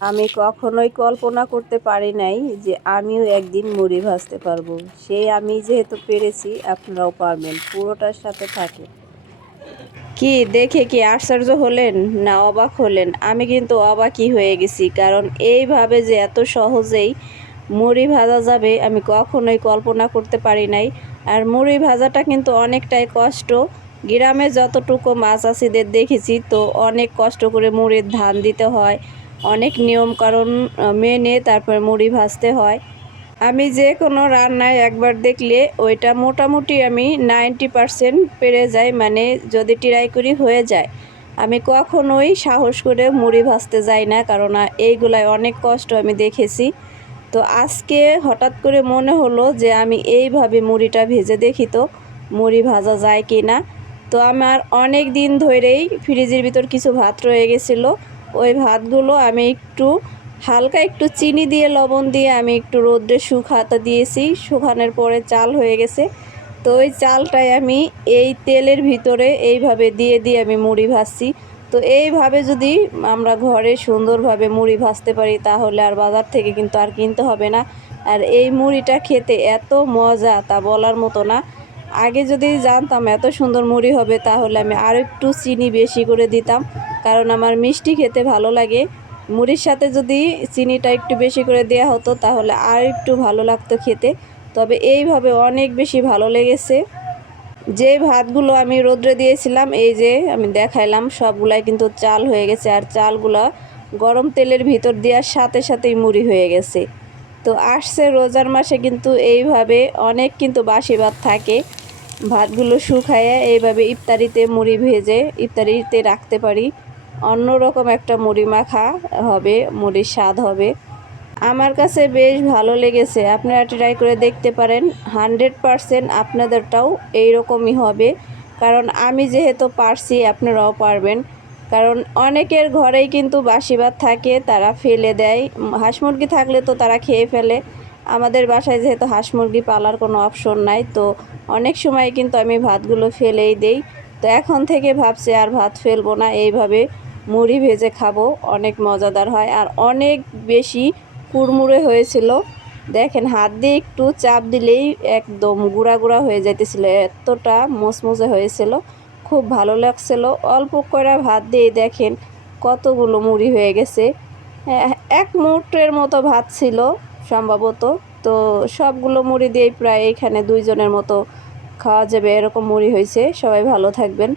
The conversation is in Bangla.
আমি কখনোই কল্পনা করতে পারি নাই যে আমিও একদিন মুড়ি ভাজতে পারব। সেই আমি যেহেতু পেরেছি, আপনারাও পারবেন, পুরোটার সাথে থাকে। কি, দেখে কি আশ্চর্য হলেন? না, অবাক হলেন। আমি কিন্তু অবাকই হয়ে গেছি, কারণ এইভাবে যে এত সহজেই মুড়ি ভাজা যাবে, আমি কখনোই কল্পনা করতে পারি নাই। আর মুড়ি ভাজাটা কিন্তু অনেকটাই কষ্ট। গ্রামে যতটুকু মাছ আছিদের দেখেছি তো অনেক কষ্ট করে মুড়ির ধান দিতে হয়। অনেক নিয়ম কারণ মেনে তারপর মুড়ি ভাজতে হয়। আমি যে কোনো রান্নায় একবার দেখলে ওইটা মোটামুটি আমি নাইনটি পারসেন্ট পেরে যাই মানে যদি ট্রাই করি হয়ে যায়। আমি কখনোই সাহস করে মুড়ি ভাজতে যাই না, কারণ এইগুলাই অনেক কষ্ট আমি দেখেছি। তো আজকে হঠাৎ করে মনে হলো যে আমি এইভাবে মুড়িটা ভেজে দেখি তো, মুড়ি ভাজা যায় কি না তো আমার অনেক দিন ধরেই ফ্রিজের ভিতর কিছু ভাত রয়ে গেছিল। ওই ভাতগুলো আমি একটু হালকা একটু চিনি দিয়ে, লবণ দিয়ে আমি একটু রোদ্রে শুকাতে দিয়েছি। শুকানোর পরে চাল হয়ে গেছে। তো ওই চালটাই আমি এই তেলের ভিতরে এইভাবে দিয়ে দিয়ে আমি মুড়ি ভাজছি। তো এইভাবে যদি আমরা ঘরে সুন্দরভাবে মুড়ি ভাজতে পারি, তাহলে আর বাজার থেকে কিন্তু আর কিনতে হবে না। আর এই মুড়িটা খেতে এত মজা তা বলার মতো না। আগে যদি জানতাম এত সুন্দর মুড়ি হবে, তাহলে আমি আর একটু চিনি বেশি করে দিতাম। কারণ আমার মিষ্টি খেতে ভালো লাগে। মুড়ির সাথে যদি চিনিটা একটু বেশি করে দেওয়া হতো তাহলে আর একটু ভালো লাগতো খেতে। তবে এইভাবে অনেক বেশি ভালো লেগেছে। যে ভাতগুলো আমি রোদ্রে দিয়েছিলাম, এই যে আমি দেখাইলাম, সবগুলাই কিন্তু চাল হয়ে গেছে। আর চালগুলো গরম তেলের ভিতর দেওয়ার সাথে সাথেই মুড়ি হয়ে গেছে। তো আসছে রোজার মাসে কিন্তু এইভাবে অনেক কিন্তু বাসি ভাত থাকে। ভাতগুলো শুকায়ে এইভাবে ইফতারিতে মুড়ি ভেজে ইফতারিতে রাখতে পারি। অন্যরকম একটা মুড়ি মাখা হবে, মুড়ির স্বাদ হবে। আমার কাছে বেশ ভালো লেগেছে, আপনারা ট্রাই করে দেখতে পারেন। হানড্রেড পারসেন্ট আপনাদেরটাও এইরকমই হবে, কারণ আমি যেহেতু পারছি, আপনারাও পারবেন। কারণ অনেকের ঘরেই কিন্তু বাসি ভাত থাকে, তারা ফেলে দেয়। হাঁস মুরগি থাকলে তো তারা খেয়ে ফেলে। আমাদের বাসায় যেহেতু হাঁস মুরগি পালার কোনো অপশন নাই, তো অনেক সময় কিন্তু আমি ভাতগুলো ফেলেই দেই। তো এখন থেকে ভাবছি আর ভাত ফেলব না এইভাবে। মুড়ি ভেজে খাব, অনেক মজাদার হয়। আর অনেক বেশি কুড়মুড়ে হয়েছিল। দেখেন, হাত দিয়ে একটু চাপ দিলেই একদম গুঁড়া গুঁড়া হয়ে যাইতেছিল। এতটা মুসমুসে হয়েছিল, খুব ভালো লাগছিল। অল্প করে ভাত দিয়ে দেখেন, কতগুলো মুড়ি হয়ে গেছে। এক মুটের মতো ভাত ছিল সম্ভবত। তো সবগুলো মুড়ি দিয়েই প্রায় এখানে দুইজনের মতো খাওয়া যাবে, এরকম মুড়ি হয়েছে। সবাই ভালো থাকবেন।